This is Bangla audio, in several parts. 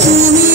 তুমি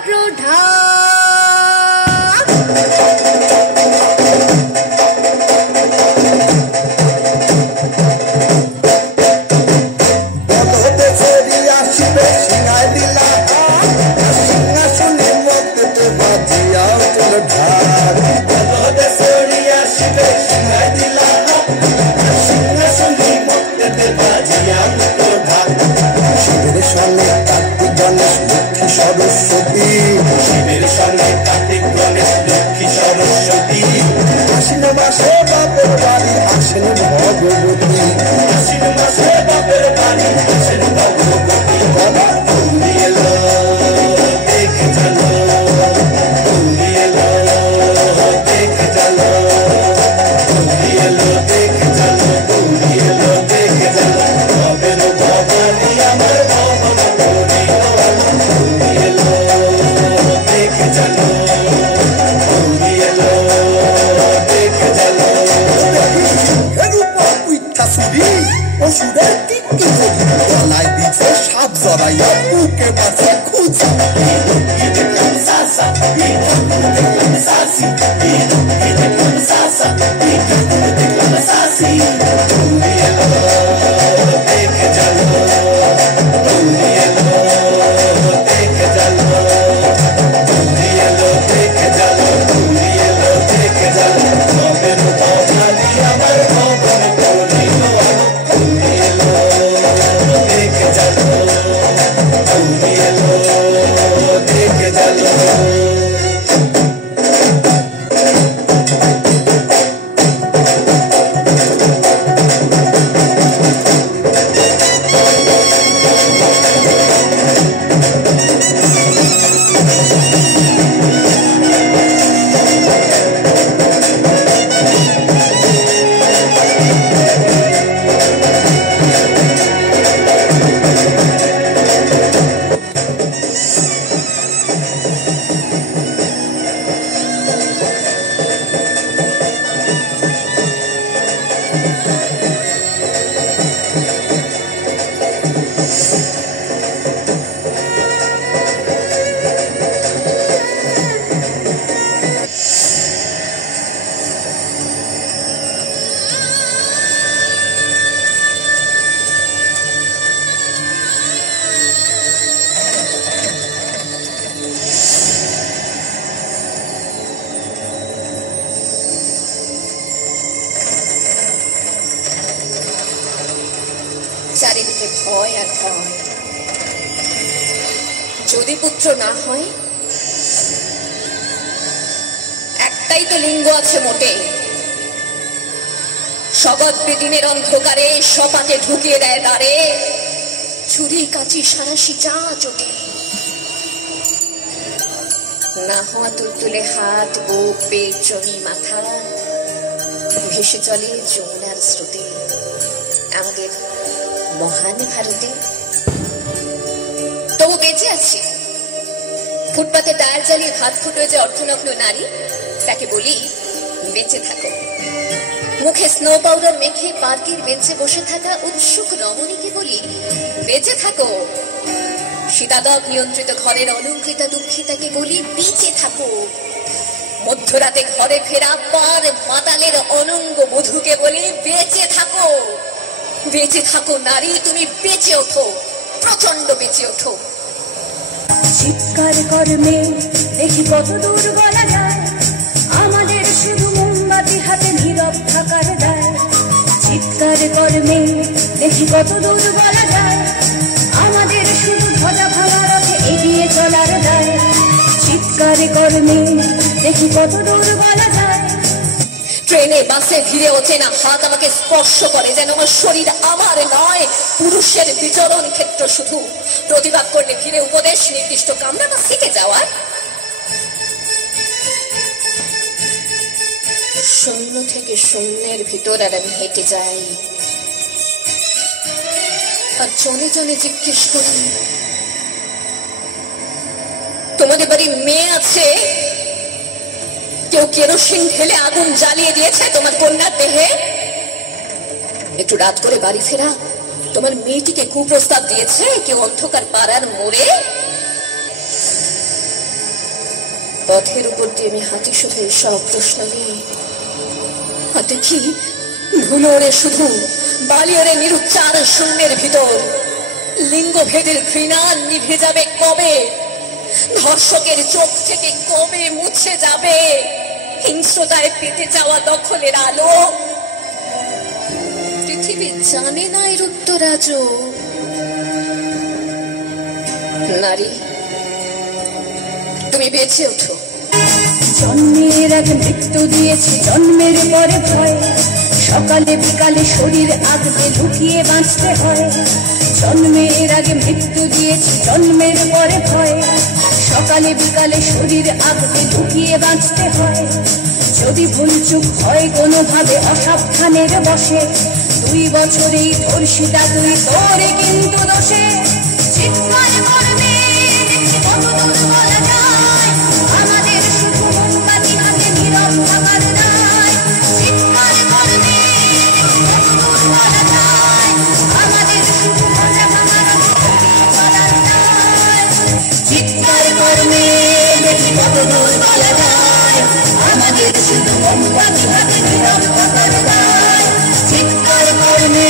মাত্র ঢাক। সরস্বতী শিবের সঙ্গে কার্তিক গণেশ লক্ষ্মী সরস্বতী আশ্বিন মাসে বাপের বাড়ি আসেন ভগবতী আশ্বিন মাসে বাপের বাড়ি আসেন ভগবতী গৌরী এলো দেখে চলো গৌরী এলো দেখে চলো গৌরী এলো দেখে চলো গৌরী এলো দেখে চলো ভবের ভবানী আমার ভবন গৌরী গৌরী এলো দেখে চলো গৌরী এলো দেখে চলো ওষুধের টিকি গলায় দিচ্ছে সাপ জড়াইয়া বুকে বাঁচে খুঁজা দেখলাম সাসা দেখলাম সাসি দেখলাম সাসা দেখলাম সাসি গৌরী এলো দেখে চলো গৌরী এলো দেখে চলো গৌরী এলো দেখে চলো গৌরী এলো দেখে চলো ভবের ভবানী আমার ভবন গৌরী গৌরী এলো দেখে চলো গৌরী এলো দেখে চলো চারিদিকে ভয় আর ভয়। যদি পুত্র না হয়, একটাই তো লিঙ্গ আছে মোটে, শবদ বেদিনের অন্ধকারে সপাতে ঢুকিয়ে দেয় দ্বারে, ছুরি কাঁচি সারাশি যা চটে। না হওয়া তুলতুলে হাত, বুক, পেট, জমি, মাথা ভেসে চলে যমুনার স্রোতে আমাদের মহান ভারতে। তবু বেঁচে আছি। ফুটপাতে টায়ার জ্বালিয়ে ভাত ফুটোয় যে অর্ধনগ্ন নারী, তাকে বলি বেঁচে থাকো। মুখে স্নো পাউডার মেখে পার্কের বেঞ্চে বসে থাকা উৎসুক রমণীকে বলি বেঁচে থাকো। শীতাতপ নিয়ন্ত্রিত ঘরের অলঙ্কৃতা দুঃখিতাকে বলি বেঁচে থাকো। মধ্যরাতে ঘরে ফেরা পার মাতালের অনঙ্গ বধূকে বলি বেঁচে থাকো। বেঁচে থাকো নারী, তুমি বেঁচে ওঠো, প্রচন্ড বেঁচে ওঠো। চিৎকার কর্মে দেখি কত দূর বলা যায়, আমাদের শুধু মোমবাতি হাতে নীরব থাকার দায়। চিৎকার কর্মে দেখি কত দূর বলা যায়, আমাদের শুধু ধ্বজা ভাঙা রথে এগিয়ে চলার দায়। চিৎকার কর্মে দেখি কত দূর বলা যায়। ট্রেনে বাসে ভিড়ে অচেনা হাত আমাকে স্পর্শ করে, যেন আমার শরীর আমার নয়, পুরুষের বিচরণ ক্ষেত্র শুধু। প্রতিবাদ করলে ভিড়ে উপদেশ, নির্দিষ্ট কামরা বা সিটে যাওয়ার। শূন্য থেকে শূন্যের ভিতর আর আমি হেঁটে যাই, আর জনে জনে জিজ্ঞেস করি তোমাদের বাড়ি মেয়ে আছে? কেউ কেরোসিন ঢেলে আগুন জ্বালিয়ে দিয়েছে তোমার কন্যার দেহে? একটু রাত করে বাড়ি ফেরা তোমার মেয়েটিকে কুপ্রস্তাব দিয়েছে কেউ অন্ধকার পাড়ার মোড়ে? পথের উপর দিয়ে আমি হাঁটি শুধু সব প্রশ্ন নিয়ে, আর দেখি ধুলোরে শুধু বালিওরে নিরুচ্চার শূন্যের ভিতর লিঙ্গভেদের ঘৃণা নিভে যাবে কবে, ধর্ষকের চোখ থেকে কবে মুছে যাবে হিংস্রতায় পেতে যাওয়া দখলের আলো। পৃথিবী জানে না এর উত্তর আজও। নারী, তুমি বেঁচে ওঠো। জন্মের আগে মৃত্যু দিয়েছি, জন্মের পরে ভয়, সকালে বিকালে শরীর আগলে লুকিয়ে বাঁচতে হয়। জন্মের আগে মৃত্যু দিয়েছি, জন্মের পরে ভয়, সকালে বিকালে শরীর আগলে লুকিয়ে বাঁচতে হয়। যদি ভুলচুক হয় কোনোভাবে অসাবধানের বসে, 2 বছরেই ধর্ষিতা তুই, তোরে কিন্তু দোষে চিৎকার করবে দেখি কত দূর বলা যায়, আমাদের শুধু মোমবাতি হাতে নীরব থাকার দায়। চিৎকার করবে দেখি কত দূর বলা যায়, আমাদের শুধু মজা ভাঙার চলার দায়। চিৎকার করবে দেখি কত দূর বলা যায়, আমাদের শুধু মোমবাতি হাতে নীরব থাকার দায়। চিৎকার করবে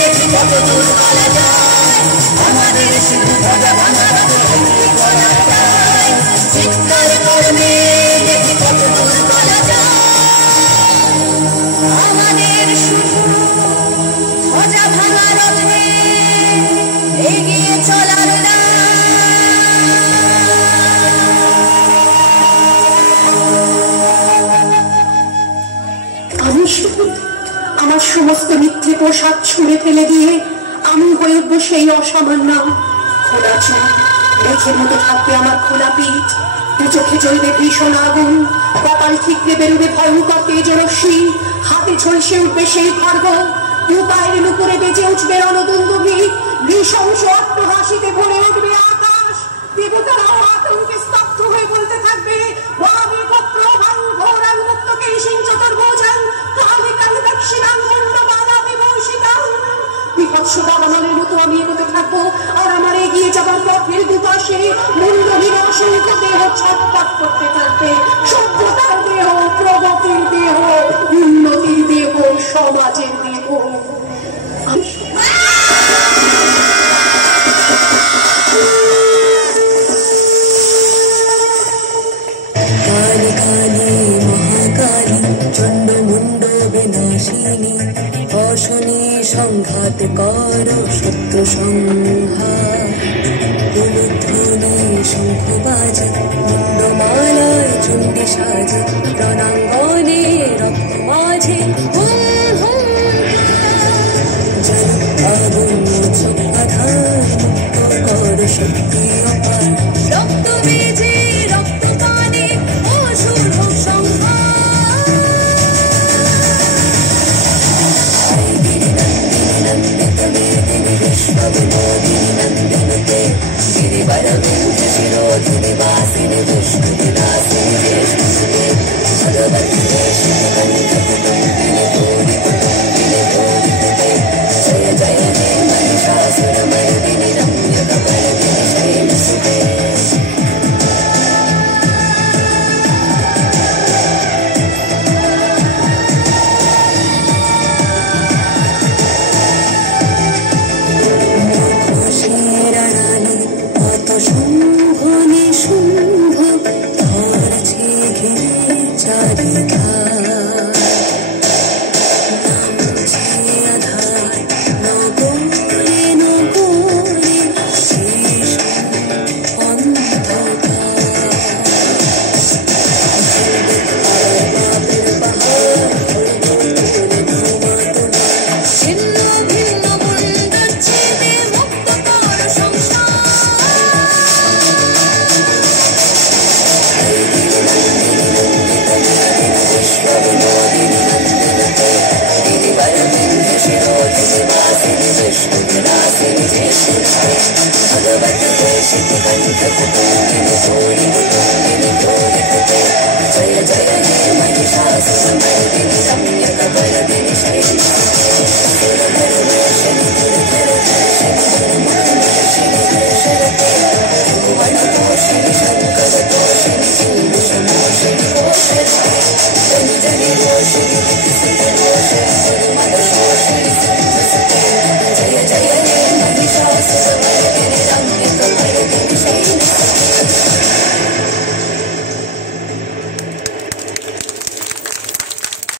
দেখি কত দূর বলা যায়, আমাদের শুধু মজা ভাঙার চলার দায়। চিৎকার করবে দেখি কত দূর বলা যায়, আমাদের শুধু মজা ভাঙার পথে এগিয়ে চলার দায়। আমি শুধু আমার সমস্ত মিথ্যে পোশাক ছুঁড়ে ফেলে দিয়ে আমি হয়ে উঠবো সেই অসামান্য। খোলা চোখ, মেঘের মতো থাকবে আমার খোলা পিঠ, চোখে জ্বলবে ভীষণ আগুন, কপাল ঠিকরে বেরোবে ভয়ঙ্কর তেজরশ্মি, হাতে ঝলসে উঠবে সেই খড়গ, 2 পায়ের নুপুরে বেজে উঠবে রণদুন্দুভি, নৃশংস অট্টহাসিতে ভরে উঠবে আকাশ। দেবতারাও আতঙ্কে স্তব্ধ হয়ে বলতে থাকবে, ওয়ামে কপ্রভাং ঘোরাং মুক্তকে সিঞ্চতুর্ভুজাং কালে কালে দক্ষিণাং মুন্ডমাদামি বর্ষিতাং। বিভৎস দাবানলের মতো আমি এগোতে থাকবো, আর আমার এগিয়ে যাবার পথের দুপাশে মুন্ডহীন অসংখ্য দেহ ছটফট করতে থাকবে। সভ্যতার দেহ, প্রগতির দেহ, উন্নতির দেহ, সমাজের দেহ। কালী কালী মহাকালী চণ্ডমুণ্ড বিনাশিনী, অশনি সংঘাত কর শত্রু সংহার। উলুধ্বনি শঙ্খ বাজে মুন্ডমালায় চণ্ডী সাজে, প্রণাম